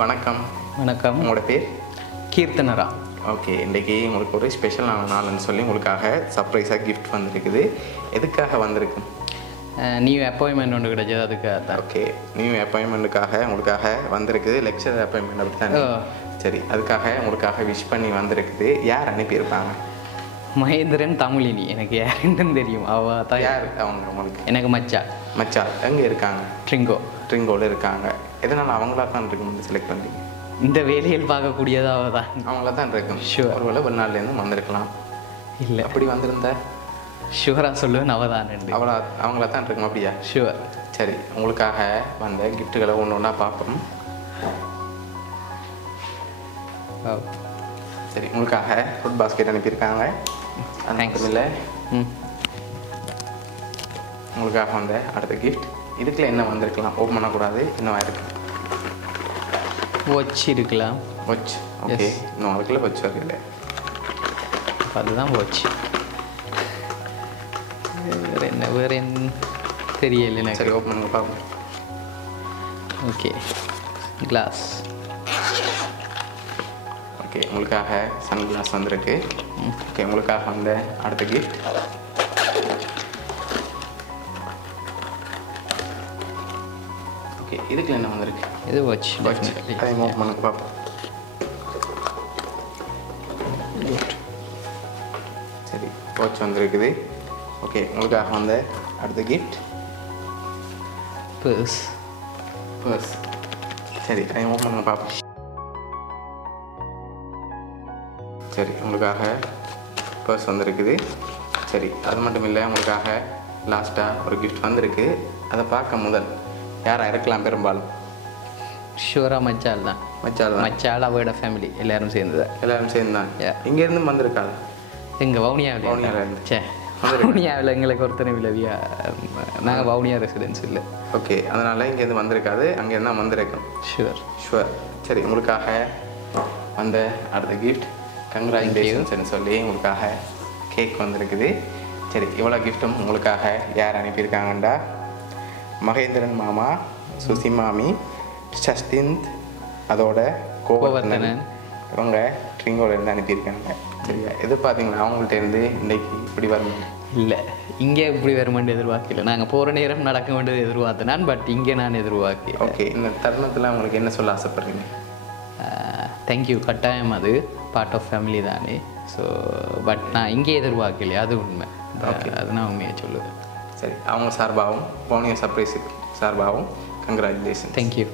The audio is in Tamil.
வணக்கம். வணக்கம். உங்களோட பேர்? கீர்த்தனரா. ஓகே, இன்றைக்கி உங்களுக்கு ஒரு ஸ்பெஷலான நாள்னு சொல்லி உங்களுக்காக சர்ப்ரைஸாக கிஃப்ட் வந்திருக்குது. எதுக்காக வந்திருக்கு? நியூ அப்பாயின்மெண்ட் ஒன்று கிடைச்சது, அதுக்காக தான். ஓகே, நியூ அப்பாயின்மெண்ட்டுக்காக உங்களுக்காக வந்திருக்குது. லெக்சர் அப்பாயின்மெண்ட் அப்படி தானே? சரி, அதுக்காக உங்களுக்காக விஷ் பண்ணி வந்திருக்குது. யார் அனுப்பியிருப்பாங்க? மகேந்திரன் தமிழினி. எனக்கு யாருன்னு தெரியும். அவள் தான். யார் அவங்க உங்களுக்கு? எனக்கு மச்சா. எங்கே இருக்காங்க? ட்ரிங்கோவில் இருக்காங்க. எதனால் அவங்களா தான் இருக்குன்னு செலக்ட் பண்ணுறீங்க? இந்த வேலையில் பார்க்கக்கூடியது அவள் தான். அவங்கள தான் இருக்கும். ஷுவர். ஒருவேளை வெளிநாட்டிலேருந்து வந்திருக்கலாம். இல்லை, அப்படி வந்திருந்த ஷுவராக சொல்லுவேன். அவள் தான். அவங்கள தான் இருக்கும். அப்படியா? ஷுவர். சரி, உங்களுக்காக வந்த கிஃப்ட்டுகளை ஒன்று ஒன்றா பார்ப்போம். சரி, உங்களுக்காக ஃபுட் பாஸ்கெட் அனுப்பியிருக்காங்க. அது மட்டும் இல்லை, உங்களுக்காக வந்த அடுத்த கிஃப்ட். இதுக்குள்ள என்ன வந்திருக்கலாம்? ஓப்பன் பண்ணக்கூடாது. என்ன இருக்கு? வாட்ச் இருக்கலாம். வாட்ச். ஓகே, இன்னும் அதுக்குள்ள வாட்ச் வரல. அதுதான் வாட்ச். வேறு என்ன தெரியல எனக்கு. சரி, ஓப்பன் பண்ணுங்க பார்ப்போம். Okay, class. ஓகே, உங்களுக்காக சன் கிளாஸ் வந்திருக்கு. ஓகே, உங்களுக்காக வந்த அடுத்த கிஃப்ட். ஓகே, இதுக்குள்ள என்ன வந்திருக்கு? இது வாட்ச். அதை மூவ் பண்ணுங்க பார்ப்போம். சரி, வாட்ச் வந்திருக்குது. ஓகே, உங்களுக்காக வந்த அடுத்த கிஃப்ட் பர்ஸ். சரி, அதை மூவ் பண்ணுங்க பார்ப்போம். சரி, உங்களுக்காக பர்ஸ் வந்திருக்குது. சரி, அது மட்டும் இல்லை, உங்களுக்காக லாஸ்ட்டாக ஒரு கிஃப்ட் வந்திருக்கு. அதை பார்க்க முதல் யாராக இருக்கலாம்? பெரும்பாலும் ஷுவராக மச்சால் தான். மச்சால் அவரோட ஃபேமிலி எல்லாரும் சேர்ந்து தான். இங்கேருந்து வந்திருக்காது. எங்கள் வவுனியாவில் எங்களுக்கு ஒருத்தனை விளைவியா. நாங்கள் வவுனியா ரெசிடென்ஸ் இல்லை. ஓகே, அதனால் இங்கேருந்து வந்திருக்காது, அங்கேருந்து தான் வந்திருக்கோம். ஷுவர். சரி, உங்களுக்காக வந்த அடுத்த கிஃப்ட் கங்க்ராச்சுலேஷன்ஸ்னு சொல்லி உங்களுக்காக கேக் வந்திருக்குது. சரி, இவ்வளோ கிஃப்ட்டும் உங்களுக்காக யார் அனுப்பியிருக்காங்கண்டா, மகேந்திரன் மாமா, சுசி மாமி, சஷ்டிந்த், அதோட கோவர்தனன், இவங்க ட்ரிங்கோலேருந்து அனுப்பியிருக்காங்க. சரியா? எதிர்பார்த்தீங்களா அவங்கள்ட்ட இருந்து இன்றைக்கி இப்படி வரணும்? இல்லை, இங்கே இப்படி வருமானு எதிர்பார்க்கல. நாங்கள் போகிற நேரம் நடக்க வேண்டியது எதிர்பார்த்தேன். பட் இங்கே நான் எதிர்பார்க்கல. ஓகே, இந்த தருணத்தில் உங்களுக்கு என்ன சொல்ல ஆசைப்பட்றீங்க? தேங்க்யூ. கட்டாயம், அது பார்ட் ஆஃப் ஃபேமிலி தானே. ஸோ பட் நான் இங்கே எதிர்பார்க்கலையே, அது உண்மை. அது நான் உண்மையை சொல்லுவேன். சரி, அவங்க சார்பாகவும் வவுனியா சர்ப்ரைஸுக்கு சார்பாகவும் கங்க்ராச்சுலேஷன். தேங்க்யூ.